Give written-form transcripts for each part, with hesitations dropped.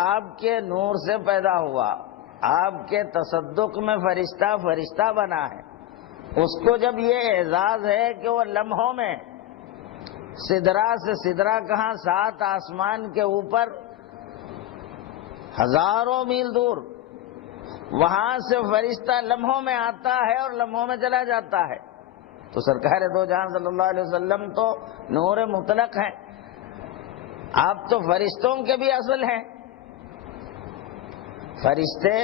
آپ کے نور سے پیدا ہوا، آپ کے تصدق میں فرشتہ بنا ہے، اس کو جب یہ اعزاز ہے کہ وہ لمحوں میں سدرا سے سدرا کہاں 7 آسمان کے اوپر ہزاروں میل دور، وہاں سے فرشتہ لمحوں میں آتا ہے اور لمحوں میں چلا جاتا ہے، تو سرکار دو جہاں صلی اللہ علیہ وسلم تو نور مطلق ہیں، آپ تو فرشتوں کے بھی اصل ہیں۔ فرشتے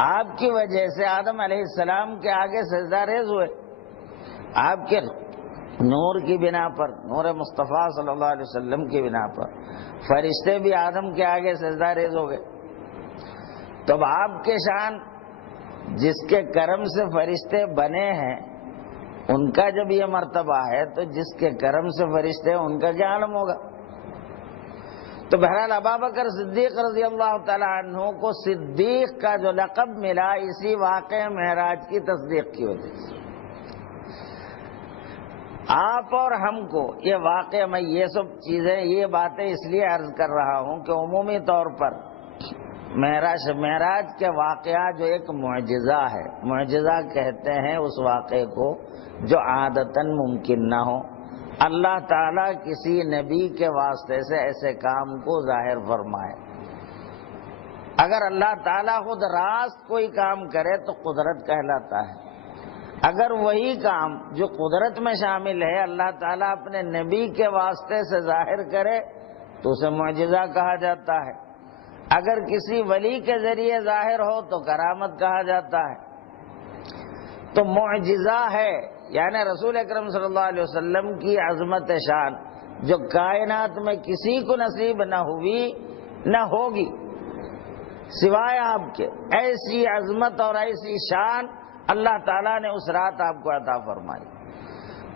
آپ کی وجہ سے آدم علیہ السلام کے آگے سجدہ ریز ہوئے، آپ کے نور کی بنا پر، نور مصطفیٰ صلی اللہ علیہ وسلم کی بنا پر فرشتے بھی آدم کے آگے سجدہ ریز ہو گئے۔ تو اب آپ کے شان جس کے کرم سے فرشتے بنے ہیں ان کا جب یہ مرتبہ ہے تو جس کے کرم سے فرشتے ہیں ان کا کیا عالم ہوگا؟ تو بہرحال ابوبکر صدیق رضی اللہ تعالی عنہ کو صدیق کا جو لقب ملا اسی واقعہ معراج کی تصدیق کی وجہ سے۔ آپ اور ہم کو یہ واقعہ، میں یہ سب چیزیں، یہ باتیں اس لیے عرض کر رہا ہوں کہ عمومی طور پر معراج کے واقعہ جو ایک معجزہ ہے، معجزہ کہتے ہیں اس واقعے کو جو عادتاً ممکن نہ ہو، اللہ تعالیٰ کسی نبی کے واسطے سے ایسے کام کو ظاہر فرمائے۔ اگر اللہ تعالیٰ خود راست کوئی کام کرے تو قدرت کہلاتا ہے، اگر وہی کام جو قدرت میں شامل ہے اللہ تعالیٰ اپنے نبی کے واسطے سے ظاہر کرے تو اسے معجزہ کہا جاتا ہے، اگر کسی ولی کے ذریعے ظاہر ہو تو کرامت کہا جاتا ہے۔ تو معجزہ ہے یعنی رسول اکرم صلی اللہ علیہ وسلم کی عظمت شان جو کائنات میں کسی کو نصیب نہ ہوئی نہ ہوگی سوائے آپ کے، ایسی عظمت اور ایسی شان اللہ تعالیٰ نے اس رات آپ کو عطا فرمائی۔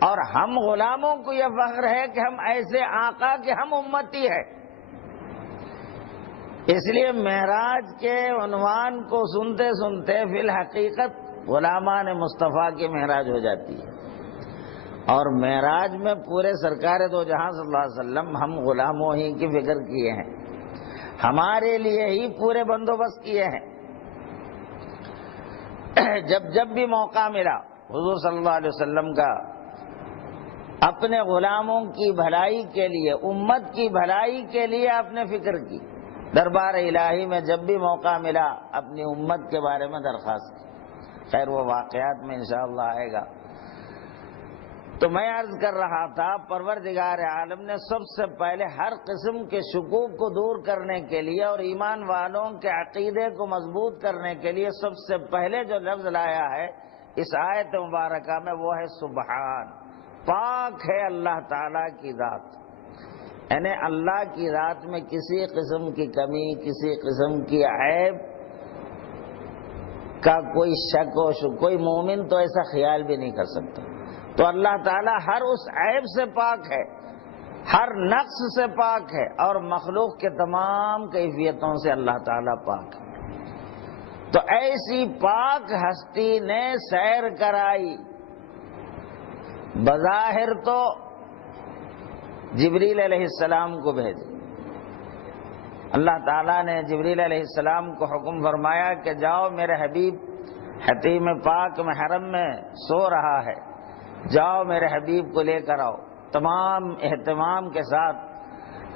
اور ہم غلاموں کو یہ فخر ہے کہ ہم ایسے آقا کے ہم امتی ہیں۔ اس لیے معراج کے عنوان کو سنتے سنتے فی الحقیقت غلامان مصطفیٰ کی معراج ہو جاتی ہے، اور معراج میں پورے سرکار دو جہاں صلی اللہ علیہ وسلم ہم غلاموں ہی کی فکر کیے ہیں، ہمارے لیے ہی پورے بندوبست کیے ہیں۔ جب بھی موقع ملا حضور صلی اللہ علیہ وسلم کا اپنے غلاموں کی بھلائی کے لیے، امت کی بھلائی کے لیے آپ نے فکر کی، دربار الہی میں جب بھی موقع ملا اپنی امت کے بارے میں درخواست کی۔ خیر وہ واقعات میں انشاءاللہ آئے گا۔ تو میں عرض کر رہا تھا پروردگار عالم نے سب سے پہلے ہر قسم کے شکوک کو دور کرنے کے لیے اور ایمان والوں کے عقیدے کو مضبوط کرنے کے لیے سب سے پہلے جو لفظ لایا ہے اس آیت مبارکہ میں وہ ہے سبحان، پاک ہے اللہ تعالیٰ کی ذات، یعنی اللہ کی ذات میں کسی قسم کی کمی، کسی قسم کی عیب کا کوئی شک و شک، کوئی مومن تو ایسا خیال بھی نہیں کر سکتا۔ تو اللہ تعالیٰ ہر اس عیب سے پاک ہے، ہر نقص سے پاک ہے، اور مخلوق کے تمام کیفیتوں سے اللہ تعالیٰ پاک ہے۔ تو ایسی پاک ہستی نے سیر کرائی، بظاہر تو جبریل علیہ السلام کو بھیجی، اللہ تعالیٰ نے جبریل علیہ السلام کو حکم فرمایا کہ جاؤ میرے حبیب حتیم پاک محرم میں سو رہا ہے، جاؤ میرے حبیب کو لے کر آؤ، تمام اہتمام کے ساتھ،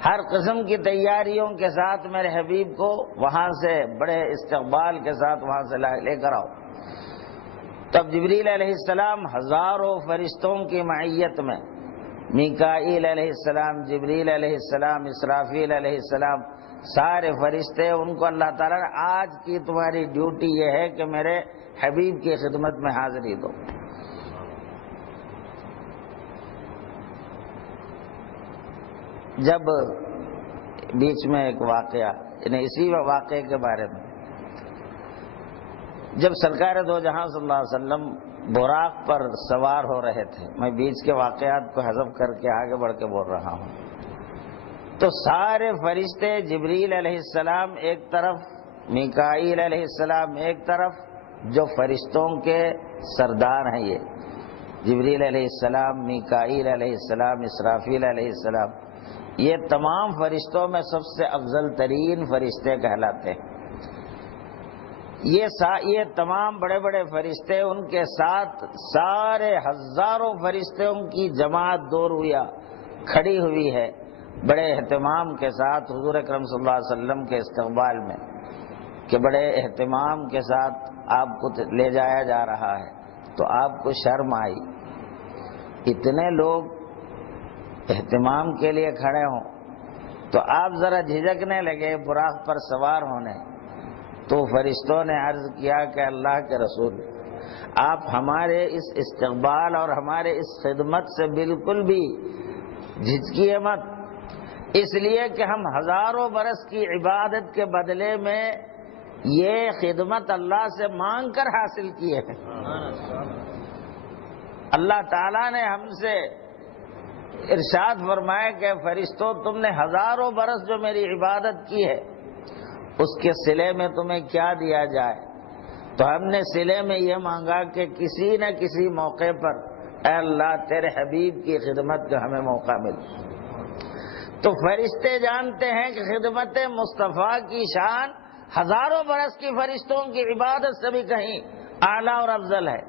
ہر قسم کی تیاریوں کے ساتھ میرے حبیب کو وہاں سے بڑے استقبال کے ساتھ وہاں سے لے کر آؤ۔ تب جبریل علیہ السلام ہزاروں فرشتوں کی معیت میں، میکائیل علیہ السلام، جبریل علیہ السلام، اسرافیل علیہ السلام، سارے فرشتے، ان کو اللہ تعالیٰ نے آج کی تمہاری ڈیوٹی یہ ہے کہ میرے حبیب کی خدمت میں حاضری دو۔ جب بیچ میں ایک واقعہ، یعنی اسی واقعے کے بارے میں، جب سرکار دو جہاں صلی اللہ علیہ وسلم براق پر سوار ہو رہے تھے، میں بیچ کے واقعات کو حذف کر کے آگے بڑھ کے بول رہا ہوں، تو سارے فرشتے، جبریل علیہ السلام ایک طرف، میکائیل علیہ السلام ایک طرف، جو فرشتوں کے سردار ہیں یہ جبریل علیہ السلام، میکائیل علیہ السلام، اسرافیل علیہ السلام، یہ تمام فرشتوں میں سب سے افضل ترین فرشتے کہلاتے ہیں۔ یہ تمام بڑے بڑے فرشتے، ان کے ساتھ سارے ہزاروں فرشتوں کی جماعت دو رویہ کھڑی ہوئی ہے بڑے اہتمام کے ساتھ حضور اکرم صلی اللہ علیہ وسلم کے استقبال میں، کہ بڑے اہتمام کے ساتھ آپ کو لے جایا جا رہا ہے۔ تو آپ کو شرم آئی، اتنے لوگ اہتمام کے لیے کھڑے ہوں، تو آپ ذرا جھجکنے لگے براق پر سوار ہونے۔ تو فرشتوں نے عرض کیا کہ اللہ کے رسول، آپ ہمارے اس استقبال اور ہمارے اس خدمت سے بالکل بھی جھجکیے مت، اس لیے کہ ہم ہزاروں برس کی عبادت کے بدلے میں یہ خدمت اللہ سے مانگ کر حاصل کی ہے۔ اللہ تعالیٰ نے ہم سے ارشاد فرمایا کہ فرشتوں، تم نے ہزاروں برس جو میری عبادت کی ہے اس کے صلے میں تمہیں کیا دیا جائے؟ تو ہم نے صلے میں یہ مانگا کہ کسی نہ کسی موقع پر اے اللہ تیرے حبیب کی خدمت کا ہمیں موقع ملے۔ تو فرشتے جانتے ہیں کہ خدمت مصطفیٰ کی شان ہزاروں برس کی فرشتوں کی عبادت سے بھی کہیں اعلیٰ اور افضل ہے،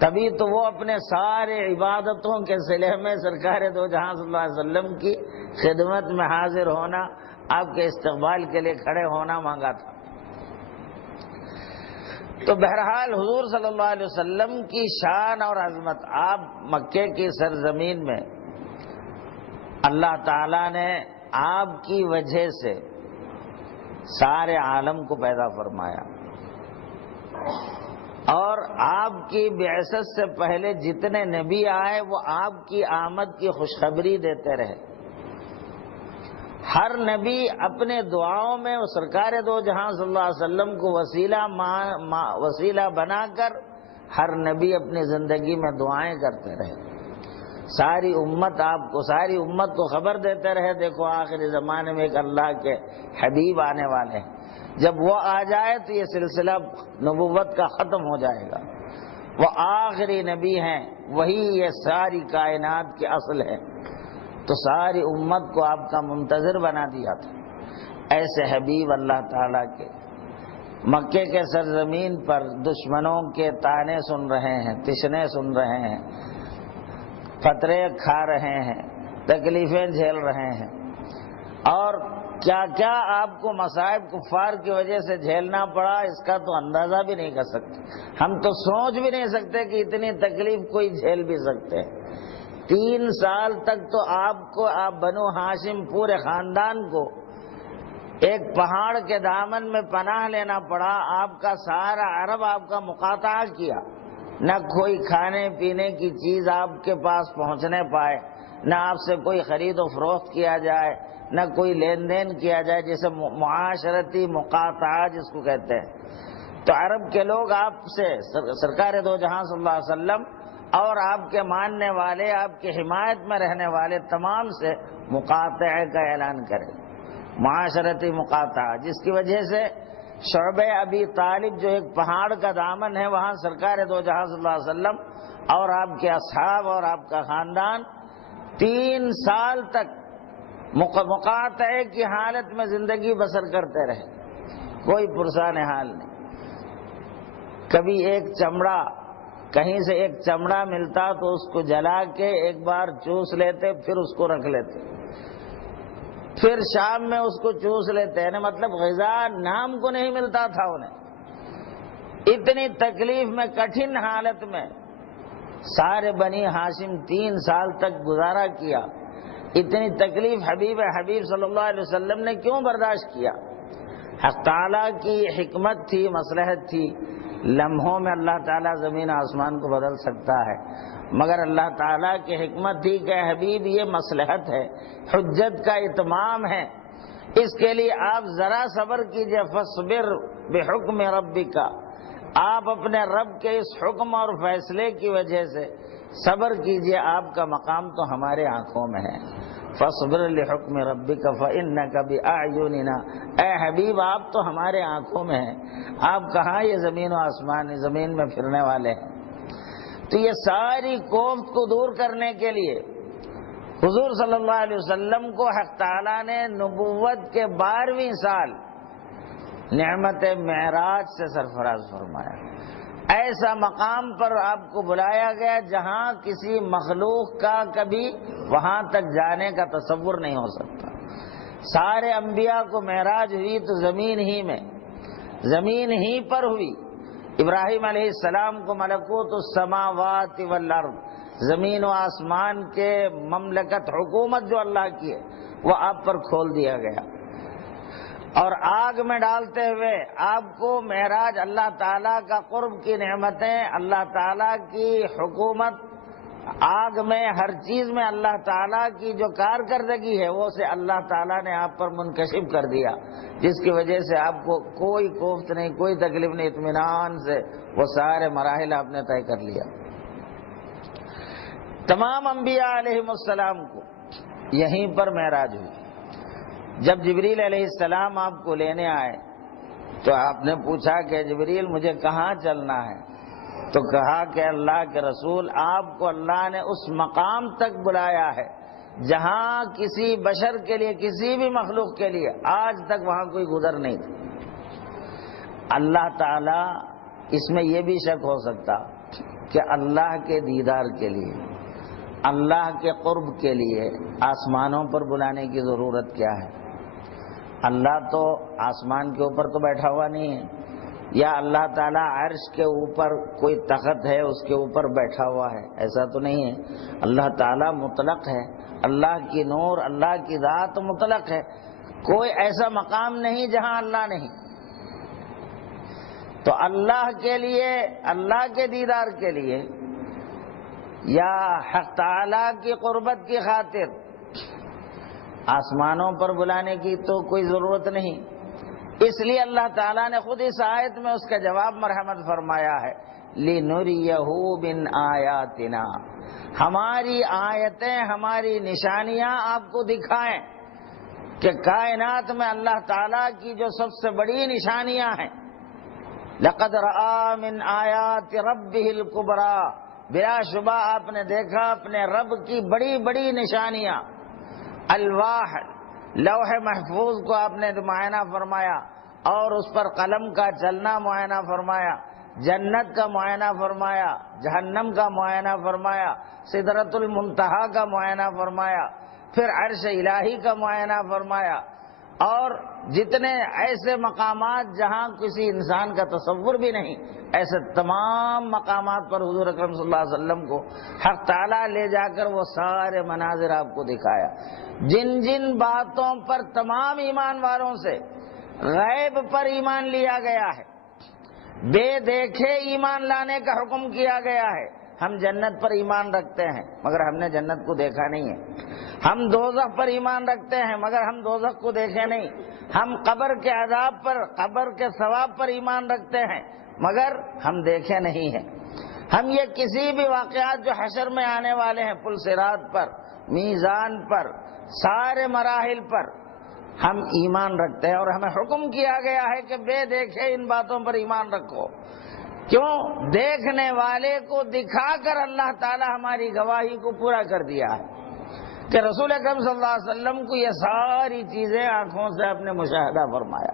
تبھی تو وہ اپنے سارے عبادتوں کے صلے میں سرکار دو جہاں صلی اللہ علیہ وسلم کی خدمت میں حاضر ہونا، آپ کے استقبال کے لیے کھڑے ہونا مانگا تھا۔ تو بہرحال حضور صلی اللہ علیہ وسلم کی شان اور عظمت، آپ مکے کی سرزمین میں اللہ تعالیٰ نے آپ کی وجہ سے سارے عالم کو پیدا فرمایا، اور آپ کی بعثت سے پہلے جتنے نبی آئے وہ آپ کی آمد کی خوشخبری دیتے رہے۔ ہر نبی اپنے دعاؤں میں سرکار دو جہاں صلی اللہ علیہ وسلم کو وسیلہ بنا کر ہر نبی اپنی زندگی میں دعائیں کرتے رہے۔ ساری امت کو خبر دیتے رہے، دیکھو آخری زمانے میں ایک اللہ کے حبیب آنے والے ہیں، جب وہ آ جائے تو یہ سلسلہ نبوت کا ختم ہو جائے گا، وہ آخری نبی ہیں، وہی یہ ساری کائنات کی اصل ہے۔ تو ساری امت کو آپ کا منتظر بنا دیا تھا۔ ایسے حبیب اللہ تعالیٰ کے مکے کے سرزمین پر دشمنوں کے طعنے سن رہے ہیں، تشنے سن رہے ہیں، فترے کھا رہے ہیں، تکلیفیں جھیل رہے ہیں، اور کیا کیا آپ کو مصائب کفار کی وجہ سے جھیلنا پڑا، اس کا تو اندازہ بھی نہیں کر سکتے۔ ہم تو سوچ بھی نہیں سکتے کہ اتنی تکلیف کوئی جھیل بھی سکتے ہیں۔ 3 سال تک تو آپ بنو ہاشم پورے خاندان کو ایک پہاڑ کے دامن میں پناہ لینا پڑا، آپ کا سارا عرب آپ کا مقاطعہ کیا، نہ کوئی کھانے پینے کی چیز آپ کے پاس پہنچنے پائے، نہ آپ سے کوئی خرید و فروخت کیا جائے، نہ کوئی لین دین کیا جائے، جیسے معاشرتی مقاطعہ جس کو کہتے ہیں۔ تو عرب کے لوگ آپ سے سرکار دو جہاں صلی اللہ علیہ وسلم اور آپ کے ماننے والے، آپ کی حمایت میں رہنے والے تمام سے مقاطعے کا اعلان کرے، معاشرتی مقاطعہ، جس کی وجہ سے شعبہ ابی طالب جو ایک پہاڑ کا دامن ہے، وہاں سرکار دو جہاں صلی اللہ علیہ وسلم اور آپ کے اصحاب اور آپ کا خاندان 3 سال تک مقاطعے کی حالت میں زندگی بسر کرتے رہے، کوئی پرسان حال نہیں۔ کبھی ایک چمڑا، کہیں سے ایک چمڑا ملتا تو اس کو جلا کے ایک بار چوس لیتے، پھر اس کو رکھ لیتے، پھر شام میں اس کو چوس لیتے، یعنی مطلب غذا نام کو نہیں ملتا تھا انہیں۔ اتنی تکلیف میں، کٹھن حالت میں سارے بنی ہاشم 3 سال تک گزارا کیا۔ اتنی تکلیف حبیب صلی اللہ علیہ وسلم نے کیوں برداشت کیا؟ حق تعالیٰ کی حکمت تھی، مصلحت تھی۔ لمحوں میں اللہ تعالیٰ زمین آسمان کو بدل سکتا ہے، مگر اللہ تعالیٰ کی حکمت تھی کہ حبیب یہ مصلحت ہے، حجت کا اتمام ہے، اس کے لیے آپ ذرا صبر کیجئے۔ فاصبر بحکم ربک، آپ اپنے رب کے اس حکم اور فیصلے کی وجہ سے صبر کیجئے، آپ کا مقام تو ہمارے آنکھوں میں ہے۔ فاصبر لحکم ربک فانک باعیننا، اے حبیب آپ تو ہمارے آنکھوں میں ہیں، آپ کہاں یہ زمین و آسمان، زمین میں پھرنے والے ہیں۔ تو یہ ساری کوفت کو دور کرنے کے لیے حضور صلی اللہ علیہ وسلم کو حق تعالیٰ نے نبوت کے 12ویں سال نعمت معراج سے سرفراز فرمایا. ایسا مقام پر آپ کو بلایا گیا جہاں کسی مخلوق کا کبھی وہاں تک جانے کا تصور نہیں ہو سکتا. سارے انبیاء کو معراج ہوئی تو زمین ہی پر ہوئی. ابراہیم علیہ السلام کو ملکوت السماوات والارض، زمین و آسمان کے مملکت حکومت جو اللہ کی ہے وہ آپ پر کھول دیا گیا، اور آگ میں ڈالتے ہوئے آپ کو معراج، اللہ تعالیٰ کا قرب کی نعمتیں، اللہ تعالیٰ کی حکومت، آگ میں ہر چیز میں اللہ تعالیٰ کی جو کارکردگی ہے وہ سے اللہ تعالیٰ نے آپ پر منکشف کر دیا، جس کی وجہ سے آپ کو کوئی کوفت نہیں، کوئی تکلیف نہیں، اطمینان سے وہ سارے مراحل آپ نے طے کر لیا. تمام انبیاء علیہم السلام کو یہیں پر معراج ہوئی. جب جبریل علیہ السلام آپ کو لینے آئے تو آپ نے پوچھا کہ جبریل مجھے کہاں چلنا ہے؟ تو کہا کہ اللہ کے رسول، آپ کو اللہ نے اس مقام تک بلایا ہے جہاں کسی بشر کے لیے، کسی بھی مخلوق کے لیے آج تک وہاں کوئی گزر نہیں تھا. اللہ تعالیٰ، اس میں یہ بھی شک ہو سکتا کہ اللہ کے دیدار کے لیے، اللہ کے قرب کے لیے آسمانوں پر بلانے کی ضرورت کیا ہے؟ اللہ تو آسمان کے اوپر تو بیٹھا ہوا نہیں ہے، یا اللہ تعالیٰ عرش کے اوپر کوئی تخت ہے اس کے اوپر بیٹھا ہوا ہے، ایسا تو نہیں ہے. اللہ تعالیٰ مطلق ہے، اللہ کی نور، اللہ کی ذات مطلق ہے، کوئی ایسا مقام نہیں جہاں اللہ نہیں. تو اللہ کے لیے، اللہ کے دیدار کے لیے یا حق تعالیٰ کی قربت کی خاطر آسمانوں پر بلانے کی تو کوئی ضرورت نہیں. اس لیے اللہ تعالیٰ نے خود اس آیت میں اس کا جواب مرحمت فرمایا ہے، لِنُرِيَهُ مِنْ آیَاتِنَا، ہماری آیتیں، ہماری نشانیاں آپ کو دکھائیں کہ کائنات میں اللہ تعالیٰ کی جو سب سے بڑی نشانیاں ہیں. لَقَدْ رَآ مِنْ آیَاتِ رَبِّهِ الْكُبْرَى، بلا شبہ آپ نے دیکھا اپنے رب کی بڑی بڑی نشانیاں. الواح، لوح محفوظ کو آپ نے معائنہ فرمایا اور اس پر قلم کا چلنا معائنہ فرمایا، جنت کا معائنہ فرمایا، جہنم کا معائنہ فرمایا، سدرۃ المنتہا کا معائنہ فرمایا، پھر عرش الہی کا معائنہ فرمایا، اور جتنے ایسے مقامات جہاں کسی انسان کا تصور بھی نہیں، ایسے تمام مقامات پر حضور اکرم صلی اللہ علیہ وسلم کو حق تعالیٰ لے جا کر وہ سارے مناظر آپ کو دکھایا. جن جن باتوں پر تمام ایمان والوں سے غیب پر ایمان لیا گیا ہے، بے دیکھے ایمان لانے کا حکم کیا گیا ہے. ہم جنت پر ایمان رکھتے ہیں مگر ہم نے جنت کو دیکھا نہیں ہے. ہم دوزخ پر ایمان رکھتے ہیں مگر ہم دوزخ کو دیکھے نہیں. ہم قبر کے عذاب پر، قبر کے ثواب پر ایمان رکھتے ہیں مگر ہم دیکھے نہیں ہیں. ہم یہ کسی بھی واقعات جو حشر میں آنے والے ہیں، پل صراط پر، میزان پر، سارے مراحل پر ہم ایمان رکھتے ہیں، اور ہمیں حکم کیا گیا ہے کہ بے دیکھے ان باتوں پر ایمان رکھو. کیوں؟ دیکھنے والے کو دکھا کر اللہ تعالی ہماری گواہی کو پورا کر دیا ہے کہ رسول اکرم صلی اللہ علیہ وسلم کو یہ ساری چیزیں آنکھوں سے آپ نے مشاہدہ فرمایا،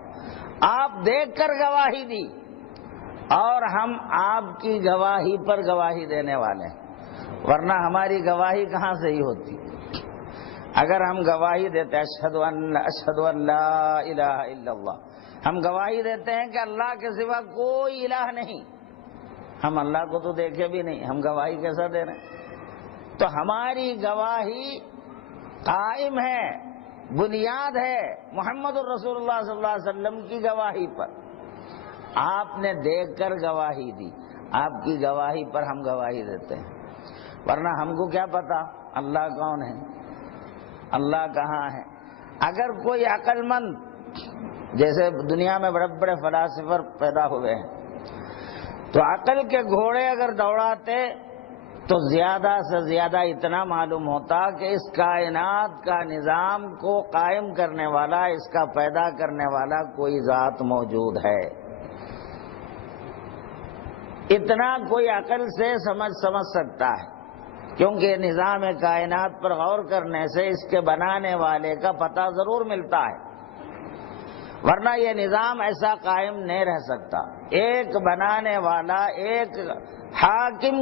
آپ دیکھ کر گواہی دی، اور ہم آپ کی گواہی پر گواہی دینے والے ہیں. ورنہ ہماری گواہی کہاں سے ہی ہوتی؟ اگر ہم گواہی دیتے اشہد ان لا الہ الا اللہ، ہم گواہی دیتے ہیں کہ اللہ کے سوا کوئی الہ نہیں، ہم اللہ کو تو دیکھے بھی نہیں، ہم گواہی کیسا دے رہے ہیں؟ تو ہماری گواہی قائم ہے، بنیاد ہے محمد الرسول اللہ صلی اللہ علیہ وسلم کی گواہی پر. آپ نے دیکھ کر گواہی دی، آپ کی گواہی پر ہم گواہی دیتے ہیں. ورنہ ہم کو کیا پتا اللہ کون ہے، اللہ کہاں ہے؟ اگر کوئی عقل مند، جیسے دنیا میں بڑے بڑے فلاسفر پیدا ہوئے ہیں، تو عقل کے گھوڑے اگر دوڑاتے تو زیادہ سے زیادہ اتنا معلوم ہوتا کہ اس کائنات کا نظام کو قائم کرنے والا، اس کا پیدا کرنے والا کوئی ذات موجود ہے. اتنا کوئی عقل سے سمجھ سکتا ہے. کیونکہ نظام کائنات پر غور کرنے سے اس کے بنانے والے کا پتہ ضرور ملتا ہے، ورنہ یہ نظام ایسا قائم نہیں رہ سکتا۔ ایک بنانے والا، ایک حاکم